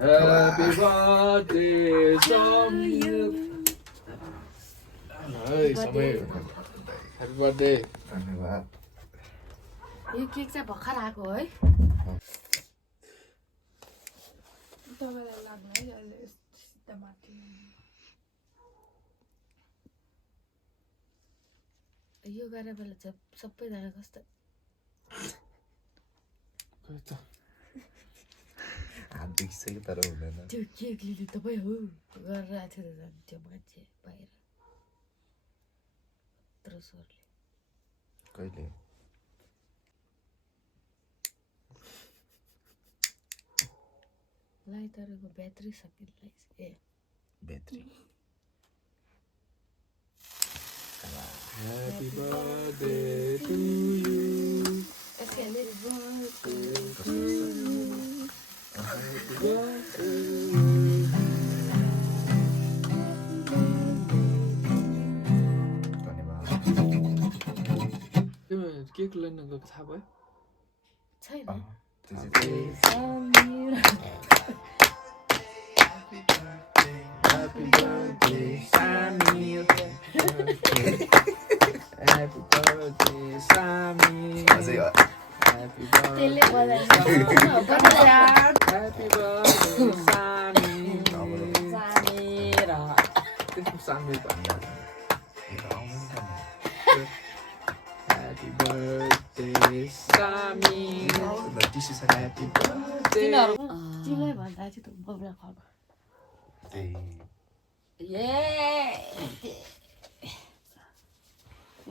Happy birthday to you. Hey, समय Happy birthday. धन्यवाद यो केक चाहिँ भर्खर आएको है तपाईँलाई लाग्नु है अहिले सिधा माथि यो गरेर बेला चाहिँ सबैजना कस्तो हात देखिसक्यो तर हुँदैन त्यो केक लिने तपाईँ हो गरेर आएको थियो त त्यो मान्छे बाहिर यत्रो स्वरले कहिले लाइटरको ब्याट्री सकिँदैछ ए battery Happy birthday to you. यसै हाल्ने Happy birthday. धन्यवाद तिम्रो केक लिन गएको थाहा भयो छैन त्यो चाहिँ Happy birthday, Samir. Happy birthday, Samir. अझै Happy त्यसले birthday. Happy birthday, Samir. त्यसको Samir भन्दा Happy birthday, Samir. टिस्यु छ Happy birthday. तिमीलाई भन्दा चाहिँ त बब्ला खानु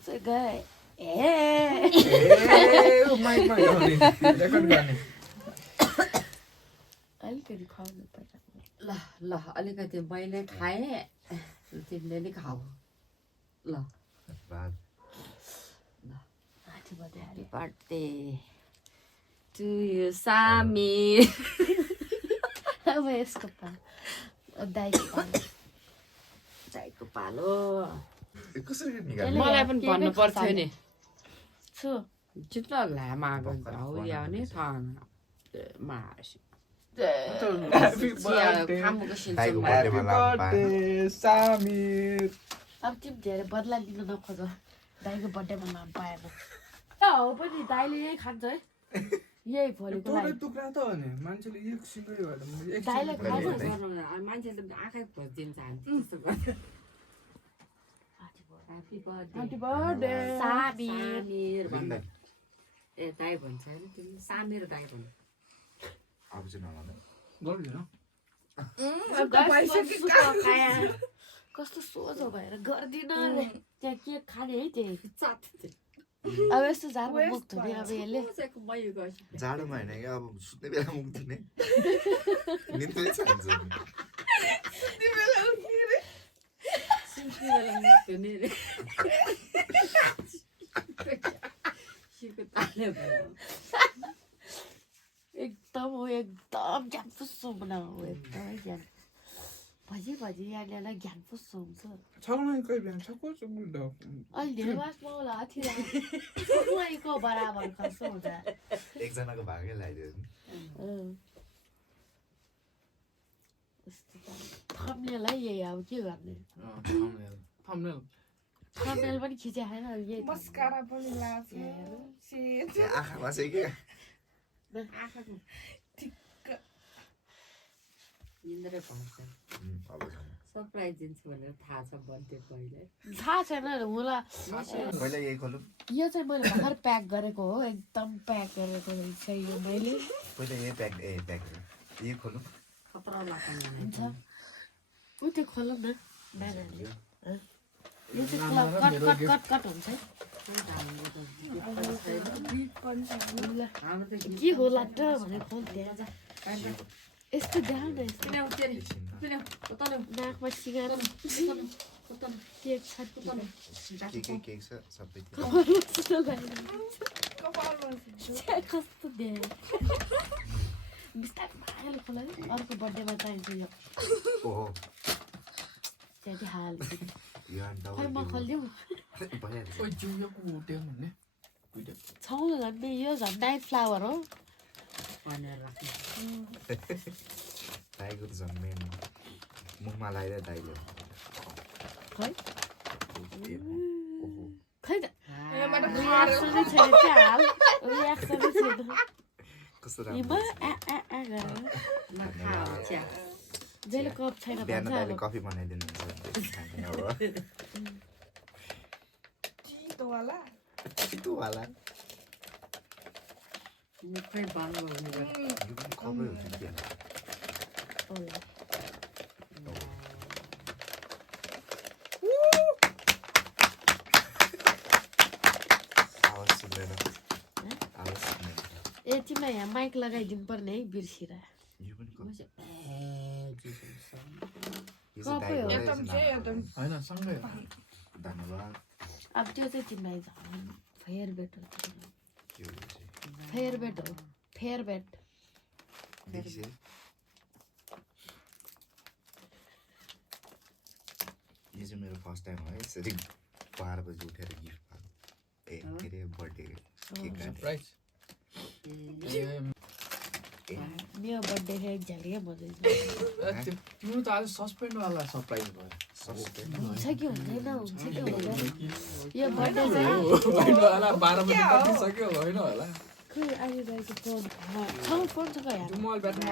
चाहिँ गए माइकमा गाउने रेकर्ड गर्ने अलिकति खुवाउनु पर्छ ल ल अलिकति मैले खाएँ तिमीले नि खाऊ ल धन्यवाद ह्याप्पी बर्थडे टु यु सामी अब यसको पालो दाइको पालो चाइको पालो कसरी निकाल्ने मलाई पनि भन्नु पर्थ्यो नि छु चित्र लामा हौ या नि थाहा मास Happy birthday. खामुको दाइको सिन्समा बर्थडेमा लाग्नु पाएन birthday, Samir. अब तिमी धेरै बदला लिन नखोज दाइको बर्थडेमा नाम पाएन हो पनि दाइले यही खान्छ है यही भोलिको लागि टुक्रा त हो नि मान्छेले एकछिनकै भएर दाइले खान्छ मान्छेले आँखै खोजिदिन्छ त्यस्तो गर्छ ह्याप्पी ह्याप्पी बर्थडे बर्थडे सामिर भन्दा ए दाइ भन्छ होइन तिमी सामिर दाइ भन्छ अब चाहिँ नलाउँदा गर्दैन कस्तो सोझो भएर गर्दिन रे त्यहाँ के खाने है त्यही साथ अब यस्तो जाडो मुख धुने अब यसले मैले गर्छु जाडोमा होइन क्या अब सुत्ने बेला मुख धुने निन्द्रै चाहिन्छ एकदम ज्ञान फुस्सो बनाऊ एकदमै ज्ञान भजी भजी यहाँनिर ज्ञान फुस्सो हुन्छ छाउनै बिहान छक्को चुक्नु अहिले धेरै मास पाउला थिएको बराबर कस्तो हुन्छ एकजनाको भागै लगाइदियो नि थम्नेललाई यही अब के गर्ने थम्नेल पनि खिचे छैन यही मस्कारा पनि लाग्छ सेट त्यहाँ आँखामा चाहिँ के आँखाको निन्द्रै पर्छ अब सरप्राइज दिन्छु भनेर थाहा छ बर्थडे पहिले थाहा छैन मलाई पहिला यही खोलौँ यो चाहिँ मैले भर्खर प्याक गरेको हो एकदम प्याक गरेको रहेछ यो मैले पहिला यही प्याक यही खोलौँ खतरा लाग्छ हुन्छ उ त्यो खोलौँ न नानाहरूले यो चाहिँ कट कट कट कट हुन्छ है के होला त भनेर खोल त्यहाँ यस्तो देखाउ न यस्तो नाकमा सिँगार केक छ के छ सबै कस्तो दे बिस्तारै मायाले खोला है अर्को बर्थडेमा चाहिन्छ यो ओहो त्यहाँदेखि हाल यो अन्त खै म खोलिदिउँ भइहाल्छ ओइ जिउको उट्यो भन्ने छाउँ न झन् यो झन् नाइट फ्लावर हो भनेर राख्नु दाइको त झन् मेन मुखमा लगाइदियो दाइले खै ओहो खै त रियाक्सनै छैन क्या हाल रियाक्सनै छैन कस्तो इमा राम्रो गरेर नखाऊ चिया जहिले कप छैन बिहान भन्छ दाइले अब कफी बनाइदिनुहुन्छ खाने अब चितोवाला चितुवाला मुखै बाङ्गो हुने गर्छ यो पनि कफै हो कि बिहान होला। आवाज सुन्दैन आवाज सुन्दैन यतिमा यहाँ माइक लगाइदिनु पर्ने है बिर्सिएर यो पनि म कफी चाहिँ चिसो यो चाहिँ कफै हो। दाइको यतम चाहिँ यतम होइन सँगै हो। धन्यवाद अब त्यो चाहिँ तिमीलाई झन् फेयरबेट हो तिमीलाई। के हो यो चाहिँ फेयरबेट हो फेयरबेट देखिसे यो चाहिँ मेरो फर्स्ट टाइम हो है यसरी 12 बजी उठेर गिफ्ट पाएको ए के अरे बर्थडे केक काटेर सरप्राइज मेरो बर्थडे खेक झ्यालिए मजा तिम्रो त आज सस्पेन्डवाला सरप्राइज भयो सस्पेन्ड हुन्छ कि हुँदैन हुन्छ कि हुँदैन यो बर्थडे चाहिँ सस्पेन्डवाला 12 बजी कटिसक्यो होइन होला खै आइरहेको फोन ठाउँ फोनसँग हेर्नु मोबाइल ब्याट्री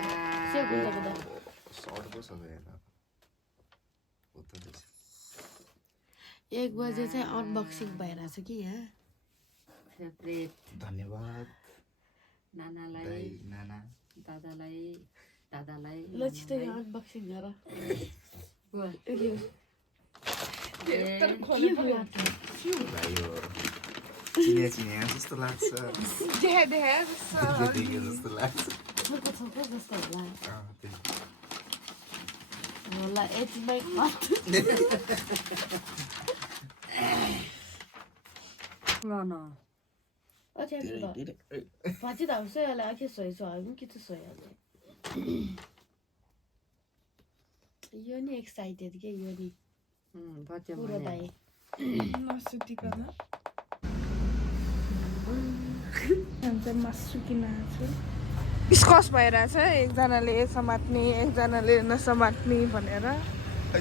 से गुल्दा सर्ट पो छ हेर उता रहेछ 1 बजे चाहिँ अनबक्सिङ भइरहेछ कि यहाँ फेभरेट धन्यवाद नानालाई दाइ नाना दादालाई ल छिटो यहाँ अनबक्सिङ गर तर के खोले हो यहाँ त? भाइ हो चिने चिने जस्तो लाग्छ देखे देखेको जस्तो लाग्छ छोको छोको जस्तो होला त्यही होला यतिमै खत न पछि त अब सोइहाल्यो अझै सोइहाल्यो कि त सोइहाल्यो यो नि एक्साइटेड के यो नि बच्चा पुरो दाइ नसुतिकन अन्त मासु किन आएको स्कस भइरहेछ एकजनाले समात्ने एकजनाले नसमात्ने भनेर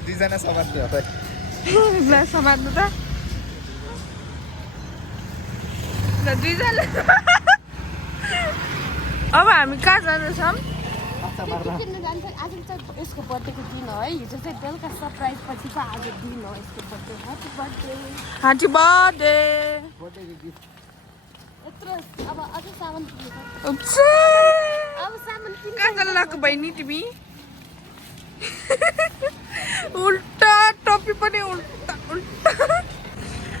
दुईजना समात्नु हो ल समात्नु त ल दुईजना अब हामी कहाँ जाँदैछौँ किन्न जान्छ आज चाहिँ यसको बर्थडेको दिन हो है हिजो चाहिँ बेलुका सरप्राइज पछि चाहिँ आज दिन हो यसको birthday happy birthday happy birthday यत्रो अब अझै सामान किन्नु पर्छ उप्स अब सामान किन्नु कहाँ जान लाग्यो बहिनी तिमी उल्टा टोपी पनि उल्टा उल्टा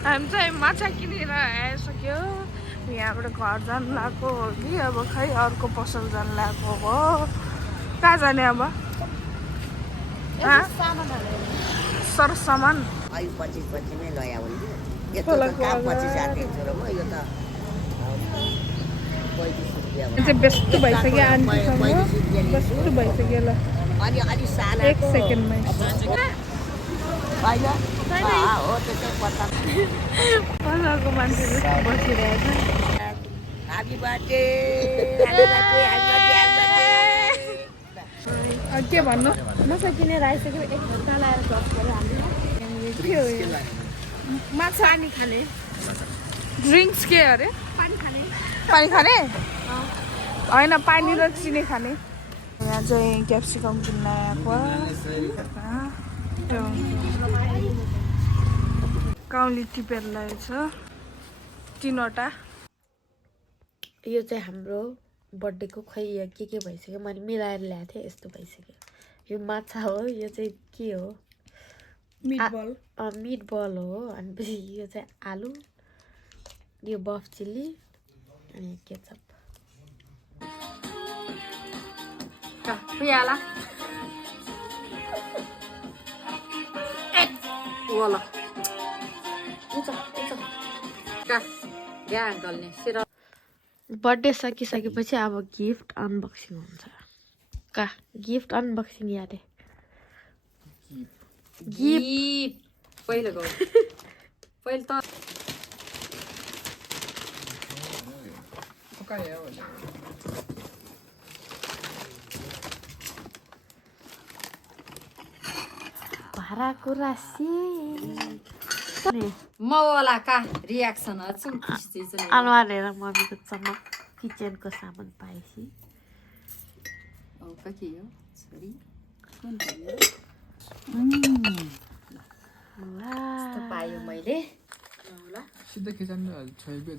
हामी चाहिँ माछा किनेर आइसक्यो यहाँबाट घर जानु लाग्यो हो कि अब खै अर्को पसल जानु लाग्यो हो कहाँ जाने अब सामानहरू सरसामान अहिले पछि नै लया भने यस्तो खोला त काम खोला। पछि साथीहरू छ र म यो त 35 रुपियाँ चाहिँ व्यस्त भइसक्यो आन्टीसँग व्यस्त भइसक्यो ल अनि अलि साना 1 सेकेन्डमै होइन हो त्यसै पत्ता पसलको मान्छे जस्तो बसिरहेछ ह्याप्पी बर्थडे के भन्नु माछा किनेर आइसक्यो एक घन्टा लगाएर ड्रप गरेर हामीले के हो यो? माछा पानी खाने ड्रिङ्क्स के अरे पानी खाने पानी खाने होइन पानी र चिनी खाने यहाँ चाहिँ क्याप्सिकम किन्न आएको काउली टिपेर ल्याएछ 3वटा यो चाहिँ हाम्रो बर्थडेको खै के भइसक्यो मैले मिलाएर ल्याएको थिएँ यस्तो भइसक्यो यो माछा हो यो चाहिँ के हो मिटबल मिट बल हो अनि यो चाहिँ आलु यो बफ चिल्ली अनि केचप पियाला वाला यहाँ गल्ने सिर बर्थडे सकिसकेपछि अब गिफ्ट अनबक्सिङ हुन्छ का गिफ्ट अनबक्सिङ यारे गिफ्ट पहिलो गयो पहिलो त भाँडाकुँडा से मवालाका रियाक्सनहरू छन् खुसी चाहिँ अनुहार हेर मम्मीको चमक किचनको सामान पाएपछि के हो छोरी वाह पायो मैले सिधै खिचाउनु छोएको